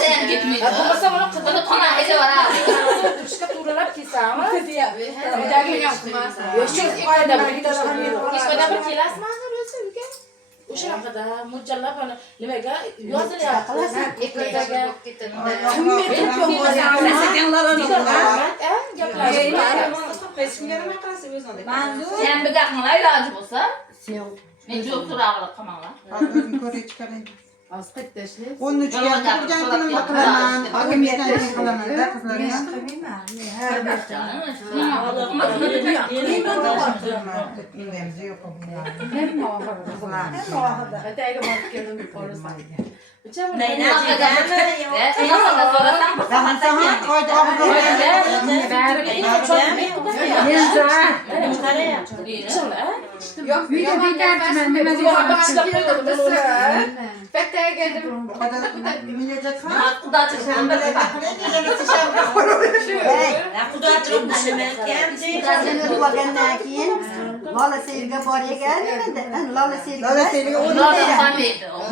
Sen gitmeydi. Bulmasa bunu kıtını Tona hece var ha. Tuşka tuğralar kesama. Ödəgin yapmasa. Yoşuk fayda bir Kesmeden bir kilas mı alırsa ülke? Uşağa kadar mucalla bana limega yazır ya. Sen bir qaqınla ilacı bolsa? Men çok durağılık qamanglar. Onun üç geldi. Buradan bakılaman. Hakimiyetler kılaman da kızlar ya. İndemizi yok bunlar. Hem muhafada. Öteye bakıp geldim bir korusa. Neyine sorasan bu Daha sonra koydu abu Yok, bir de bir dertmen demez Bu haberçiler koydu. Peteğe geldim. O kadar millet var. Kuda çıksın bir bak. Lala Selga borga keldi. Lala Selga. Lala Selga Lala